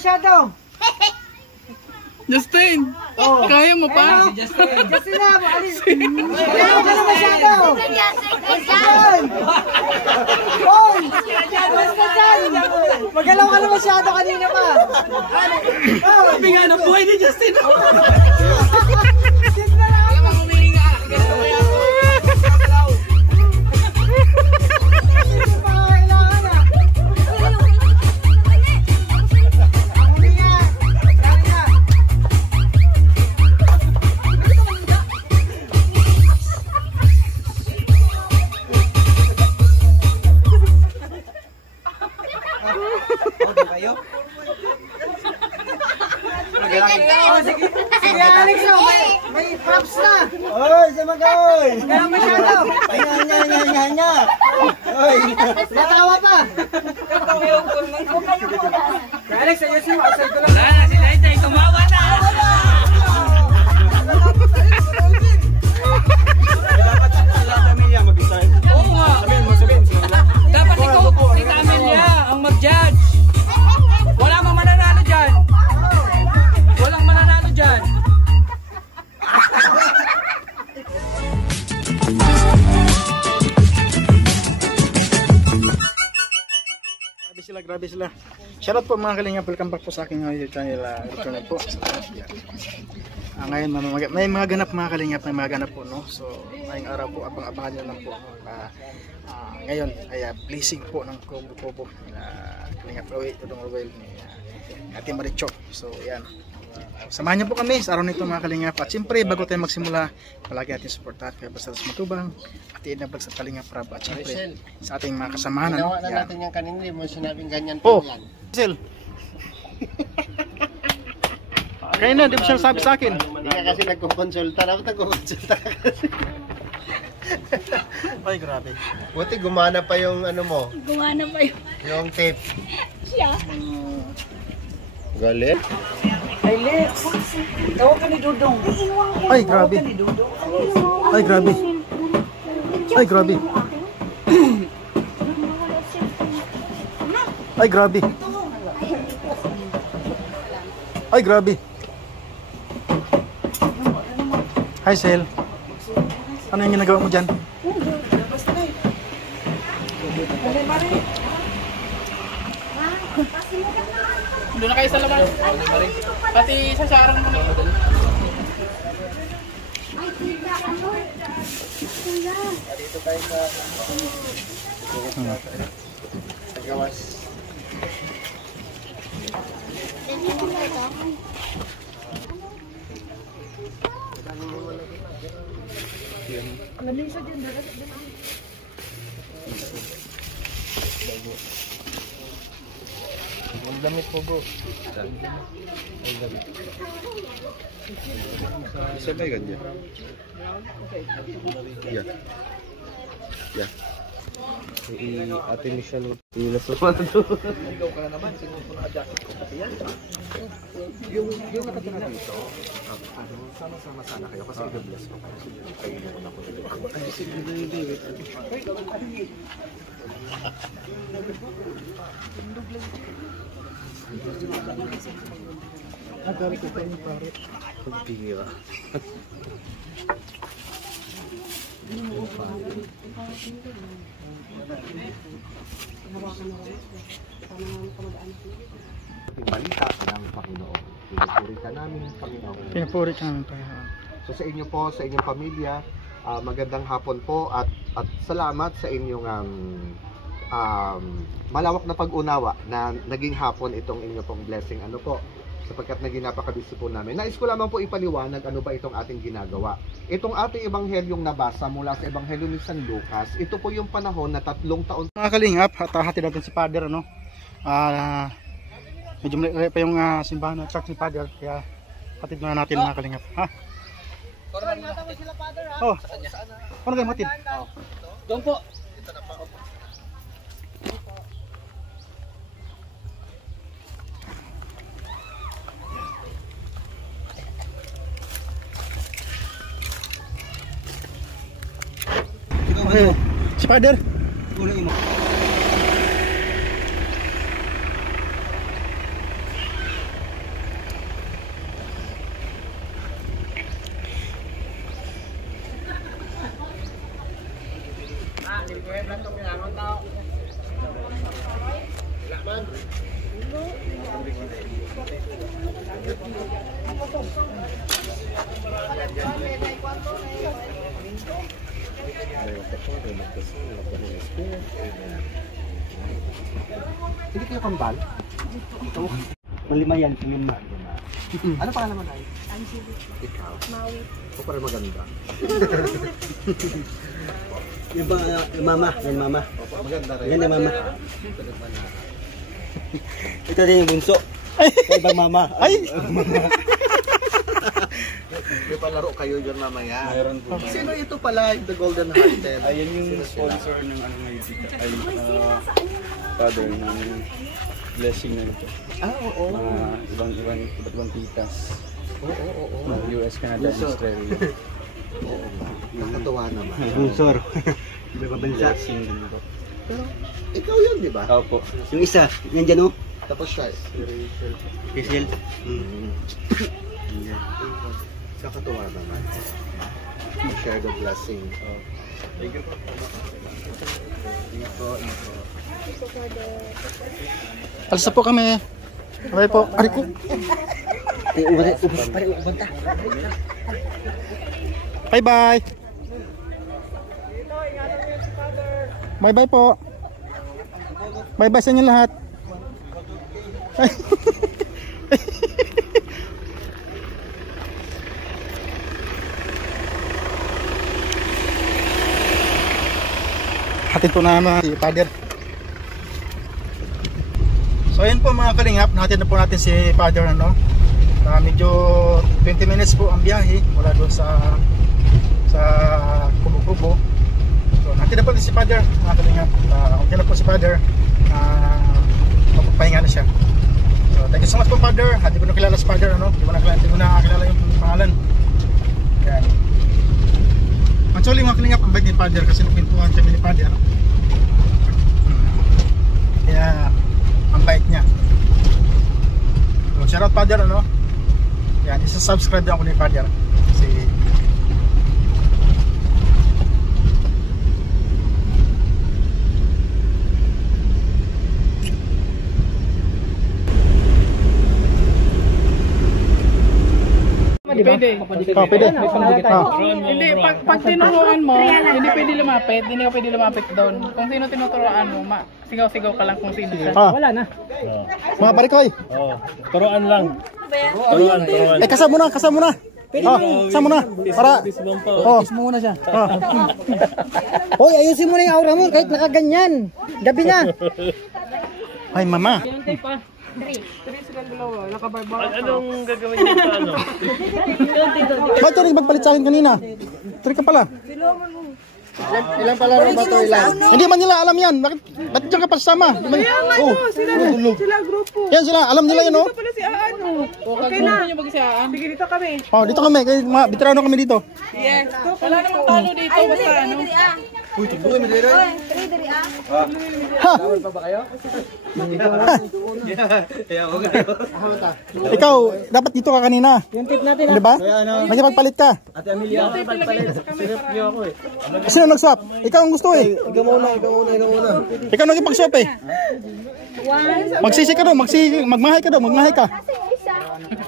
masyado. Justin! Oh. Kaya mo pa? Si Justin. Justin na, alis. Galaw ka na masyado. Justin! Hoy! Justin! Magalaw ka na masyado kanina pa. Sabi nga na buhay ni Justin! Sige, Alex, may props na. Oy, Samagay! Galaw masyado. Nya. Oy! Natawa pa. Alex, ayusin mo. Asal ko lang. Wala na si Dayday, tumawa na! Dapat sa pamilya mag-decide. Oo nga! Sabihin mo. Dapat ikaw, si Amelia, ang mag-judge! Wala mang mananalo dyan! Walang mananalo dyan! Grabe sila. Shoutout po mga kalingap, welcome back po sa aking YouTube channel. Return po. Ngayon may mga ganap mga kalingap, may mga ganap po, no. So ngayong araw po abang-abangan niyo lang po. Ngayon ay blessing po ng kubo kalingap Roy Tudong Roel ni Ate Maricho. So yan. Samahan niyo po kami sa araw nito mga kalingap. At siyempre bago tayo magsimula, palagi natin suportahan kaya basta sa matubang at inabag sa Kalingap Rab at siyempre sa ating mga kasamahan. Ginawa na natin yung kanina, mo sinabing ganyan po yan. Sil. Kaya na, di ba siya sabi sa akin? Hindi ka kasi nagkukonsulta. Dapat nagkukonsulta ka kasi. Ay, grabe. Buti gumana pa yung ano mo. Gumana pa yun. Yung tape. Siya. Galit? Ay, Lex. Tawag ka ni Dudong. Ay, grabe. Ay, grabe. Ay, grabe. Ay, grabe. Ay, grabe. Hi, Sel. Ano yung ginagawa mo dyan? Doon na kayo sa labas. Pati sa sarang mo. Dito tayo sa gawas. Ang damit po bro. Isa ba ganyan? Yeah. Yeah. Ate Michelle, ilas naman ito. Ikaw ka naman, sinusunod na jacket ko kasi yan. Yung nakatira dito, sama-sama sana kayo kasi i-bless ko kayo. Kayo naman ako dito. Ay, sige, hindi. Nagkari ko kayo pare. Pagbira. Balita ng Panginoon. Pinupuri ka namin, Panginoon. Pinupuri ka namin, Panginoon. So sa inyo po, sa inyong pamilya, magandang hapon po at salamat sa inyong malawak na pag-unawa na naging hapon itong inyo pong blessing. Ano po? Sapagkat naging napakabisi po namin. Nais ko lamang po ipaliwanag ano ba itong ating ginagawa. Itong ating ebanghelyong nabasa mula sa Ebanghelyo ni San Lucas, ito po yung panahon na 3 taon. Mga kalingap, hatid natin si Father, ano? Medyo mali pa yung simbahan ng church ni Father, kaya hatid muna natin mga kalingap. Ha? Oh, ano kayo hatid? Doon po. Okay. Si Father. Hindi kayo kambal? Malima yan, lima. Ano pangalan mo, Nay? Ikaw? Maui. O parang maganda. Yung ba, mama, yan mama. Maganda rin. Yan na mama. Ito din yung bunso. Sa ibang mama. Ay! May palaro kayo dyan mamaya. Meron po. Sino ito pala, the Golden Hearted? Ayan yung sponsor ng ano ngayon. Ay, father ng blessing na ito. Ah, oo. Iba't ibang titas. Oo. Ng US, Canada, and Australia. Oo. Nakatuwa naman. Sponsor. Iba bansa. Blessing din ito. Pero, ikaw yun, di ba? Opo. Yung isa, yan dyan oh. Tapos siya. Kisil. Nakatuwa naman. Share the blessing. Thank you po. Alas na po kami. Okay po. Ari ko. Bye bye. Bye bye po. Bye bye sa inyo lahat. Hatid po namin si Father. So ayun po mga kalingap, natin na po natin si Father ano. Medyo 20 minutes po ang biyahe mula doon sa Kubo-Kubo. So natin na po natin si Father mga kalingap. Okay na po si Father. Magpapahinga na siya. So thank you so much po Father. Hindi ko na kilala si Father ano. Hindi ko na kilala yung pangalan. Yan. Actually mga kalingap, ang bait ni Father kasi nagpintuhan kami ni Father ano? Kaya ang bait niya. So shout out Father ano. Yan, isa-subscribe din ako ni Father kasi Pwede. pwede. Hindi, pag tinuruan mo, hindi pwede lumapit. Hindi ka pwede lumapit doon. Kung sino tinuturuan mo, sigaw-sigaw ka lang kung sino siya. Wala na. Mga barikoy. Turuan lang. Turuan. Kasama na. Kasama na. Para. Kiss mo muna siya. Hoy, ayusin mo na yung aura mo kahit nakaganyan. Gabi na. Ay mama. Anong gagawin niyo sa ano? Ba't ka rin magpalit sa akin kanina? Try ka pala. Ilan pala ba ito? Ilan? Hindi man nila alam yan. Ba't dyan ka pa sasama? Sila grupo. Yan sila. Alam nila yun oh. Pala si Ano. Okay na. Sige, dito kami. Oh, dito kami. Kaya mga veterano kami dito. Yes. Wala namang talo dito. Basta ano. Uy, tuloy mo dito. Ha! Ikaw, dapat dito ka kanina. Yung tip natin Di ba? Magpagpalit ka. Ate Amelia. Sino nag-swap? Ikaw ang gusto eh. Ikaw muna. Ikaw nagipag-swap eh. Magsisi ka daw, magmahay ka daw, magmahay ka.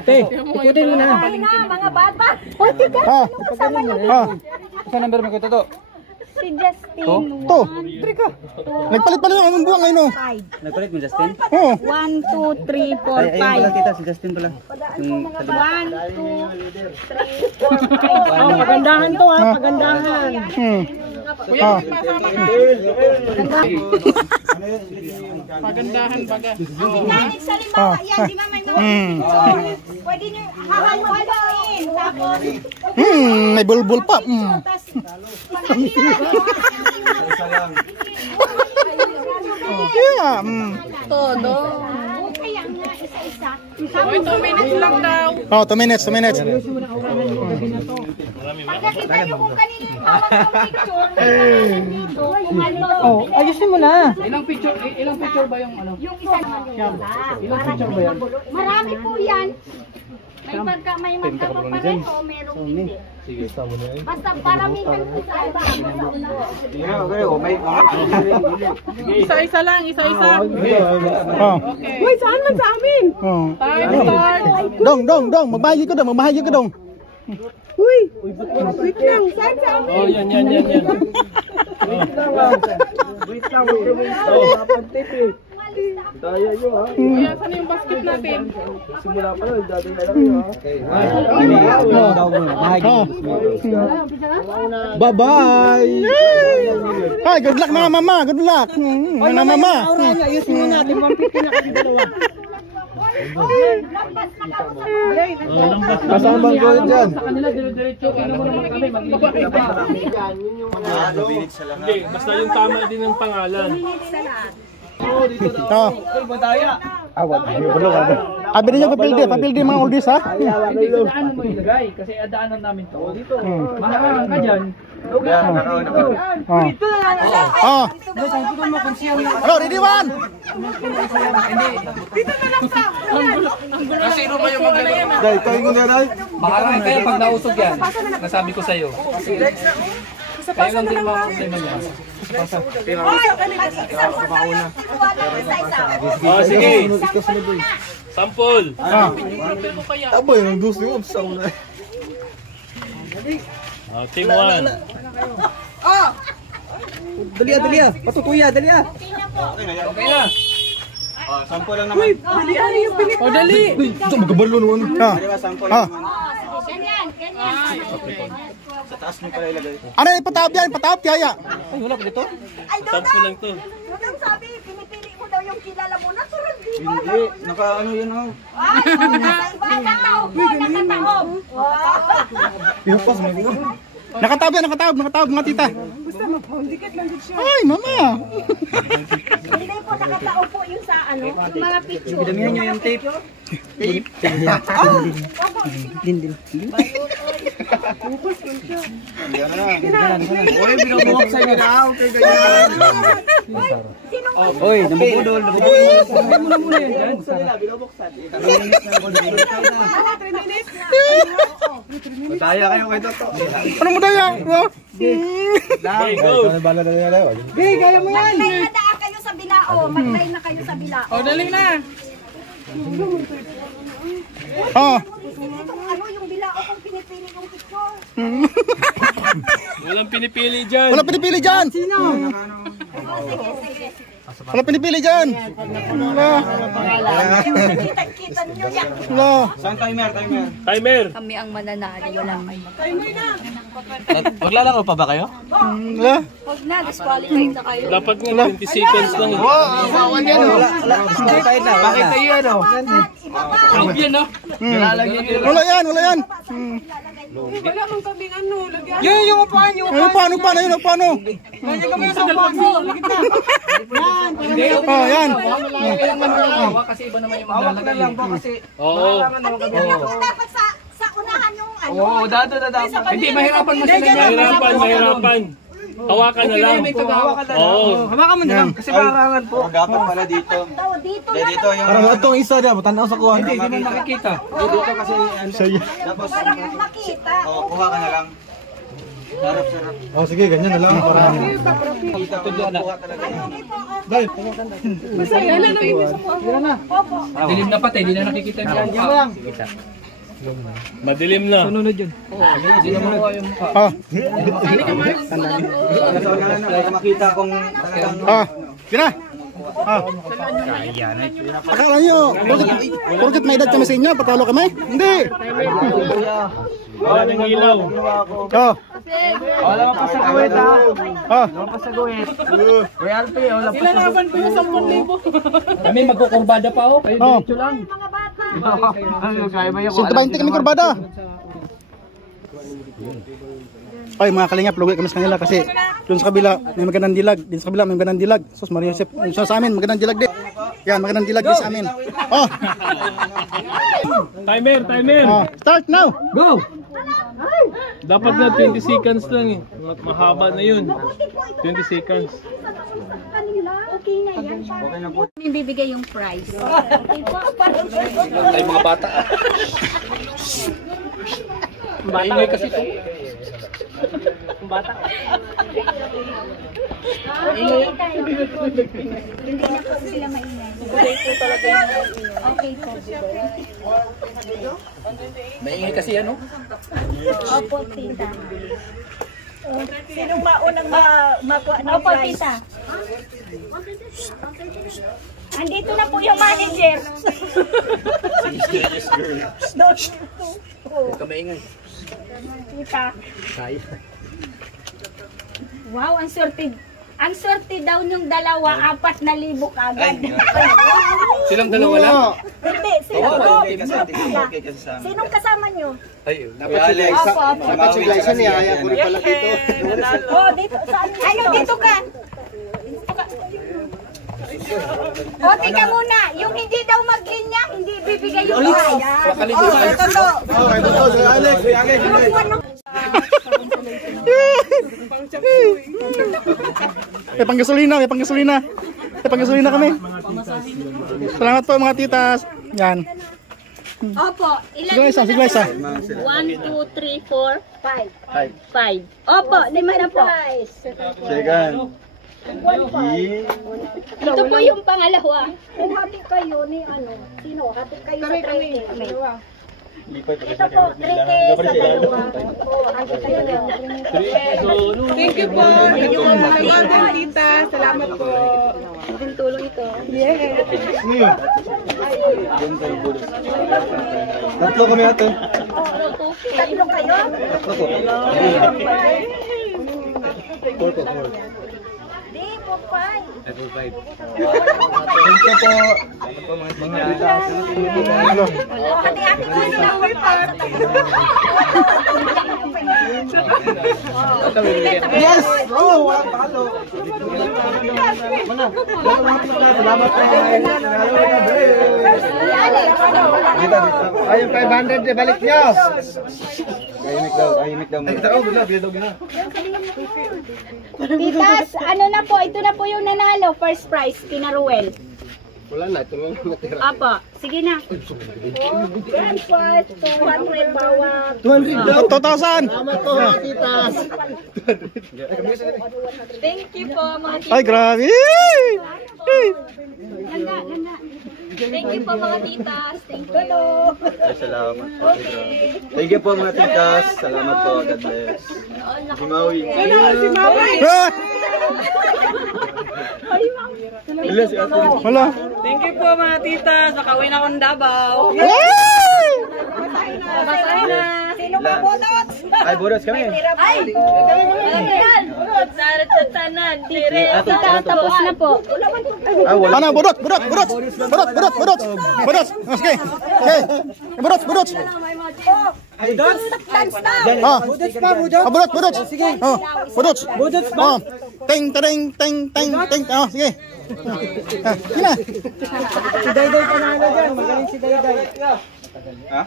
Ikutin mo na. Mga bata. Ha? Ha? Saan number mo kito to? Si Justin. To. Nagpalit pala yung aming buwang ngayon oh. Nagpalit mo, Justin? Oo. 1, 2, 3, 4, 5. Kita si Justin pala. 1, 2, 3, 4, 5. Pagandahan to ha, pagandahan. Kuya, masama ka. Pagandahan baga. Nanik sa limbawa yan, di ba may mga pwede nyo hahaluin. Tapos, May bulbul pa. tapos, Yeah. Todo. kaya nga isa-isa. Oy, 2 minutes lang daw. Oh, 2 minutes. Pagkakita nyo kung kanino yung hawak ng picture, kung ano. Oh, ayusin mo na. Ilang picture ba yung ano? Yung isa naman yung Ilang picture ba yan? marami po yan. May magkakapareho, merong hindi. Sige, tama na yun. Basta paramihan po sa Isa-isa lang, isa-isa. Oh. Uy, saan man sa amin? Oh. Start. Dong, magbahagi ka dong. Wait lang, saan sa amin? Oh, yan. Daya nyo ha. Kuya, saan yung basket natin? Simula pa lang, dati na lang yun ha. Bye-bye. Ay, good luck mga mama. Good luck. Mga mama. Aura niya, ayusin mo natin. 150 na kayo dalawa. Kasama ko dyan. Sa kanila, dire-diretso. Kaya mo naman kami, magbibigay pa. Hindi, basta yung tama din ng pangalan. Oh. Abi niyo papildi mga oldies ha. Hindi, sa daanan mo ilagay. Kasi daanan namin to. Dito. Maharangan ka dyan. Oh. Hello, ready one. Kasi ito ba yung magaling? Dahil, tayo ko na rin. Maharangan kayo pag nausog yan. Nasabi ko sa'yo. Kayo lang din mga problema niya. Oh, sige. Sampol. Abo yung gusto yung sa una. Oh, team 1. Dali. Patutuya, dali. Okay na. O, dali. Ito magkabalo naman. Ha. Ganyan. Ano yung patap kaya? Ay, doon Sampo lang to. Doon sabi, pinipili mo daw yung kilala mo. Natural, di ba? Hindi, naka-ano yun ha. Ay, nasa iba. Nakataob po, nakataob. Nakataob mga tita. Ay, mama. Hindi po nakataob po yung sa ano, yung mga picture. Damihan niyo yung tape. Uy, binubuhok sa inyo na. Okay, ganyan. Oy, nabubudol. Muna yan dyan. Daya kayo kay Toto. Ano mo daya? Okay, go. Gay, kaya mo yan. Maglay na daan kayo sa bilao. Maglay na kayo sa bilao. O, dali na. Oh. Itong ano, yung bilao kung pinipili yung picture. Walang pinipili dyan. Wala pinipili dyan. Sino? Wala pinipili dyan. Kita nyo yan. Wala. Timer. Kami ang mananalo, wala kayo. Maglalaro pa ba kayo? Wala. Huwag na, disqualified na kayo. Dapat nga 20 seconds lang. Bakit tayo ano? Ibaba. Out yan no? Nilalagyan nyo. Wala yan. Wala mong kaming ano, lagyan. Yun yung upuan, yung Ano paano? Lagyan ka mo yung sa upuan mo. Gitna. Hindi, Oh, yan. kailangan man dalawa kasi iba naman yung maglalagay. Oo. Dapat sa unahan yung ano. Oo, dado. Hindi, mahirapan mo sila. Mahirapan. Hawakan na lang. Oo. Hawakan mo na lang. Kasi parangan po. Dapat pala dito. Dito Dito yung Parang itong isa dia, matanaw sa kuha. Hindi mo nakikita. dito kasi tapos para makita. kuha ka na lang. Sarap. Oh, sige, ganyan na lang. Para Kita ko doon kuha talaga. dahil. Dilim na pati, hindi na nakikita yung mukha. Madilim na. Hindi na makuha yung mukha. Ah. Para makita kung Kina. Akala nyo, porket may edad kami sa inyo, patalo kami? Hindi. Wala nang ilaw. Oh. Wala ka pa sa guwit ha. Oh. Wala pa sa guwit. Royalty, wala pa sa Ilalaban ko yung 10,000. Kami magkukurbada pa oh. Kayo Oh. diretso lang. Mga bata. Ano, kaya ba yung 120 kami kurbada. Ay, mga kalingap, lugi kami sa kanila kasi doon sa kabila may magandang dilag. Dito sa kabila may magandang dilag. Sus Maria Josep. Sa amin magandang dilag din. Yan, magandang dilag din sa amin. Oh. Timer. Oh, start now. Go! Dapat na 20 seconds lang eh. Mahaba na yun. 20 seconds. Kanila. Okay na yan. Okay na po. Bibigay yung prize. Okay po. Ay, mga bata. Maingay kasi ito. Bata. Hindi na po sila maingay. Okay po. Maingay kasi ano? Opo, tita. Sinong maunang makuha ng Opo, prize? tita. Andito na po yung manager. Huwag ka maingay. Tita. Wow, ang swerte. Ang swerte daw yung dalawa, 4,000 kagad. Silang dalawa lang? Hindi, sino Oo, to? okay kasi sa amin. Sinong kasama nyo? Ay, Dapat si Glyza, dapat si Glyza niyaya ko rin pala dito. Oh, dito, saan? Ano, dito ka? O, tika muna. Yung hindi daw maglinya, hindi bibigay yung prize. makalimutan. Okay, ito, si Alex. May panggasolina, may panggasolina. May panggasolina kami. Salamat po mga titas. Yan. Opo, ilan Sige isa, sige isa. 1, 2, 3, 4, 5. Opo, 5 na po. Second. Ito po yung pangalawa. Kung hati kayo ni ano, sino? Hati kayo sa training. Ito po, 3K sa dalawa. Oo, hati kayo na. Thank you po. Salamat, tita. Salamat po. Yung tulong ito. Tatlo kami ato. Tatlo kayo? Tatlo po. Di, po, 5. Thank you po. Mga titas. Hati-hati kayo na lang. Yes! Oh, halo. Salamat po. Ay, yung 500, balik nyo. Tahimik daw. Titas, ano na po, ito na po yung nanalo. First prize, kina Ruel. Wala na, ito lang natira. Apo, sige na. Grand prize, 200 bawat. 2,000. Salamat po, mga titas. Thank you po, mga titas. Ay, grabe. Ganda, ganda. Thank you po, mga titas. Thank you. Ay, salamat po. Thank you po mga titas. Salamat po. God bless. Si Maui. Wala si Ate. Wala. Thank you po mga titas. Makauwi na akong Davao. Basahin na. Sino ba bunot? Ay, buras kami. Ay! Ayan! Sarap sa tanan. Tita, tapos na po. Ah, wala. Ano, budot. Okay. Okay. Budot. Dance na! Ah. Budot. Sige. Oh, budot. Oh. Ting. Oh, sige. Ah, sige na. Si Dayday panalo dyan. Magaling si Dayday. Ha?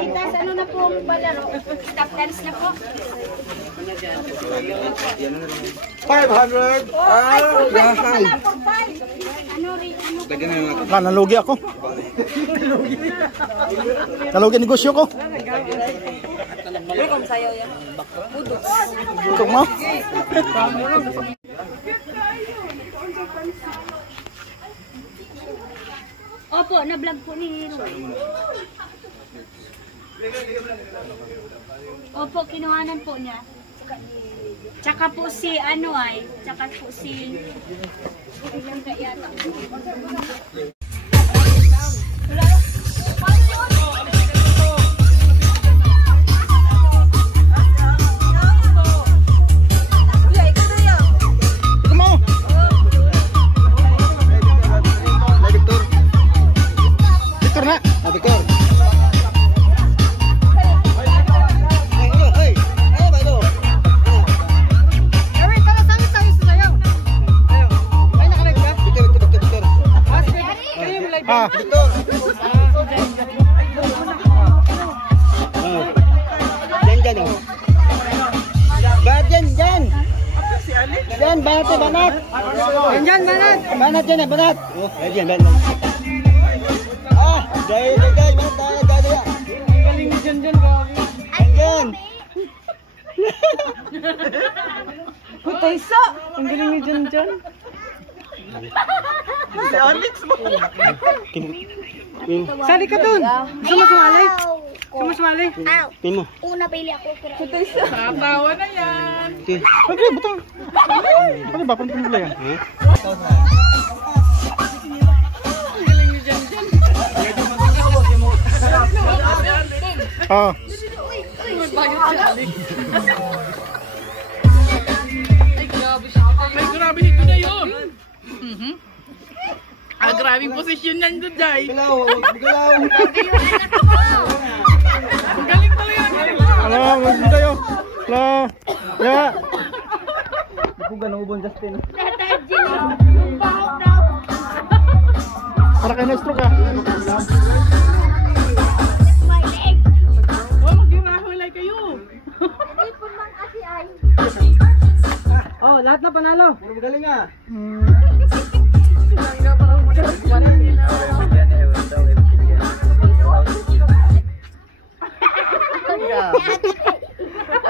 Titas, ano na po ang palaro? Stop dance na po. 500. Ano rin? Ano? Lagyan na yung mga Wala, nalugi ako. Nalugi ang negosyo ko. Budok mo? Opo, na-vlog po ni Ruel. Opo, kinuhanan po niya. Tsaka po si ano ay, tsaka po si... Victor na. Victor. Banat yan, dyan. Dyan, banat eh, banat. Dyan, banat. Banat yan eh, banat. Dyan, banat. Ah, dahil, banat, dahil. Ang galing ni John, gabi. Dyan. Putay sa. Ang galing ni John. Si Alex mo. Sali ka dun. Gusto mo sumali? Gusto mo sumali? Timo. Una pili ako. Putay sa. Tatawa na yan. Okay, butang. Ano ba? Paano pala yan? Ah. Ay, grabe hito na yun. Ah, grabing posisyon yan doon, Jai. Ang galing pala yan. Ala, maganda tayo. Ala. Ya. Para kayo na-stroke ah. Oh, mag-irahulay kayo. Oh, lahat na panalo. Magaling ah.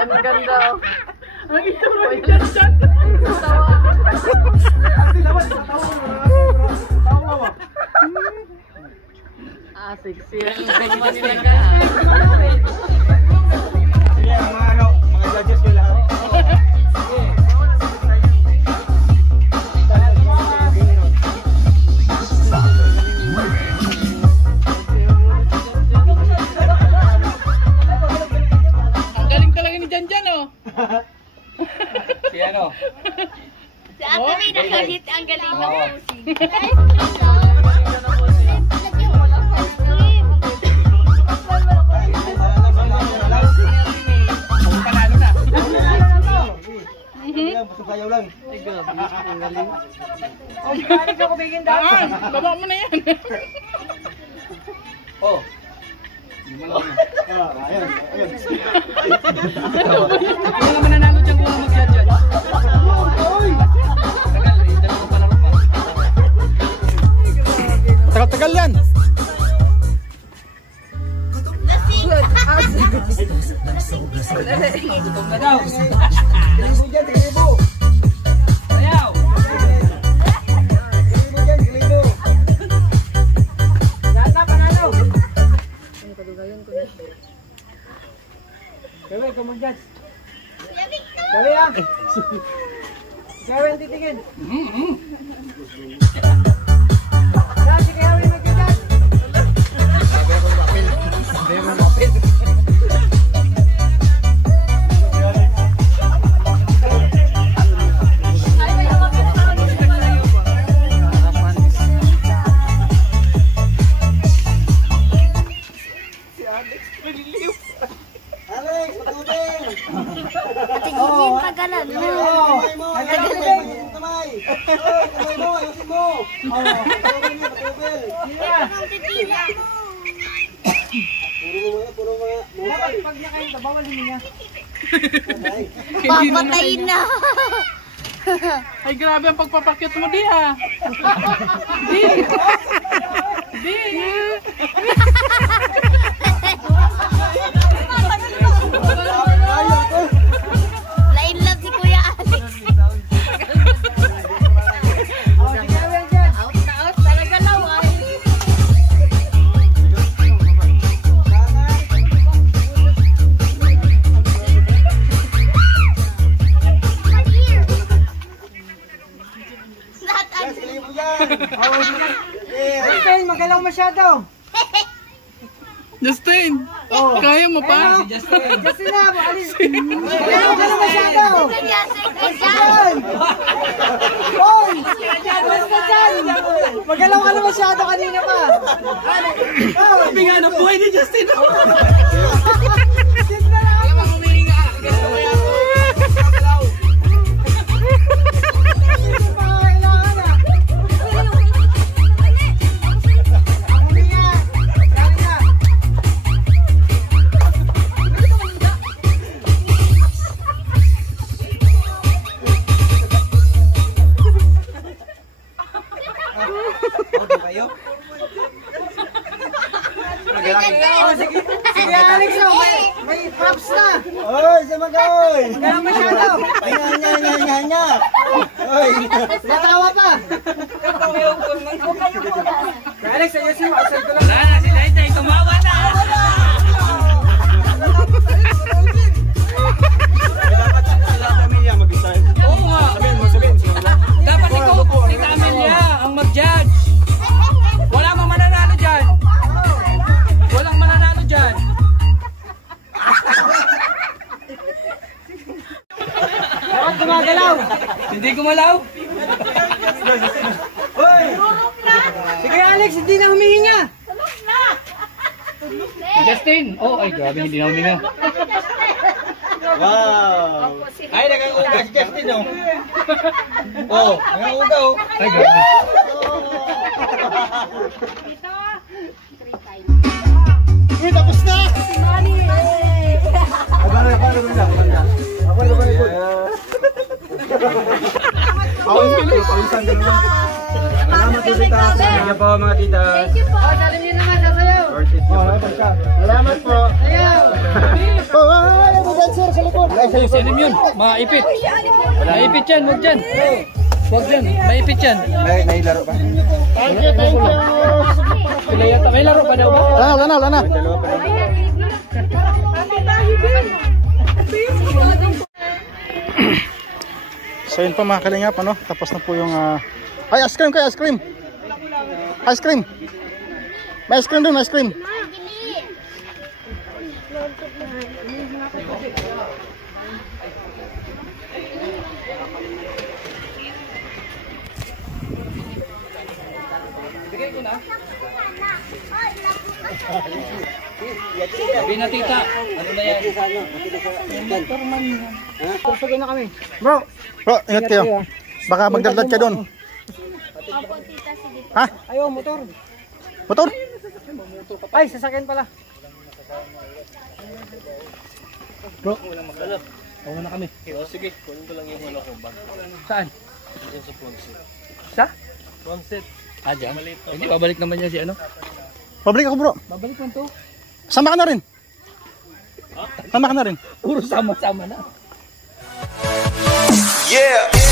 Ang ganda. Ang ituro ni Jan. Ah, sexy. Ang naman nila. Sige, mga judges ko lahat. Ang galing talaga ni Jan, oh. Si ano? Si Ate May nakalit ang galing ng pusing. Panalo na. Basta sayaw lang. Baba mo na yan. Oh. Ayan. Wala naman nanalo dyan kung mag-judge. Tagal-tagal yan. Gutom na daw. Ayaw. Lahat na panalo. Gawi, ikaw mag-judge. Gawi ah. Gawi ang titingin. Dahil si Gawi mag-judge. Tingin pagalan. Pag nakain ka, bawal niya. Papatayin na. Ay, grabe ang pagpapakyat mo, di ah. Di. Lain love si Kuya Alex. Taos talaga lawan. Justin, magalaw masyado. Justin, kaya mo pa? Justin na, alis. Magalaw masyado. Justin! Hoy! Basta dyan! Magalaw ka na masyado kanina pa. Sabi nga na buhay ni Justin. Alex, may props na. Oy, sa mag-oy. Kaya masyado. Hanya. Oy, natawa pa. Alex, ayusin mo. Asal ko lang. Wala na, si Dayday, tumawa na. Oo nga. Dapat ikaw, Tita Amelia, ang mag-judge. Wala mang mananalo dyan. Walang mananalo dyan. Bakit gumagalaw? Hindi gumalaw. Hoy! Sige Alex, hindi na humihinga. Justin. Oh, ay grabe, hindi na huminga. Wow! Ay, nagangugas Justin, oh. Oh, naganguga, oh. Ay grabe. Uy, tapos na! Thank you po mga tita. Thank you po. Salim niyo naman, sasayaw. Salamat po. Sa likod. Salim yun, maipit. Maipit yan, huwag dyan. Huwag dyan, maipit yan. Thank you. Sila yata, may laro pa daw ba? Wala na. So yun po mga kalingap, ano? Tapos na po yung ay, ice cream kayo, ice cream. Ice cream. May ice cream dun, ice cream. Bigay ko na. Sabi na tita, ano na yan? Tursugin na kami. Bro, ingat kayo. Baka magdadlad ka doon. Ha? Ayo, motor. Motor? Ay, sasakyan pala. Bro, huwag na kami. Sige, kunin ko lang yung ano ko. Saan? Yan sa Ponset. Sa? Ponset. Ah, dyan? Hindi, babalik naman niya si ano? Pabalik ako bro. Babalik man to. Sama ka na rin. Sama ka na rin. Puro sama-sama na. Yeah.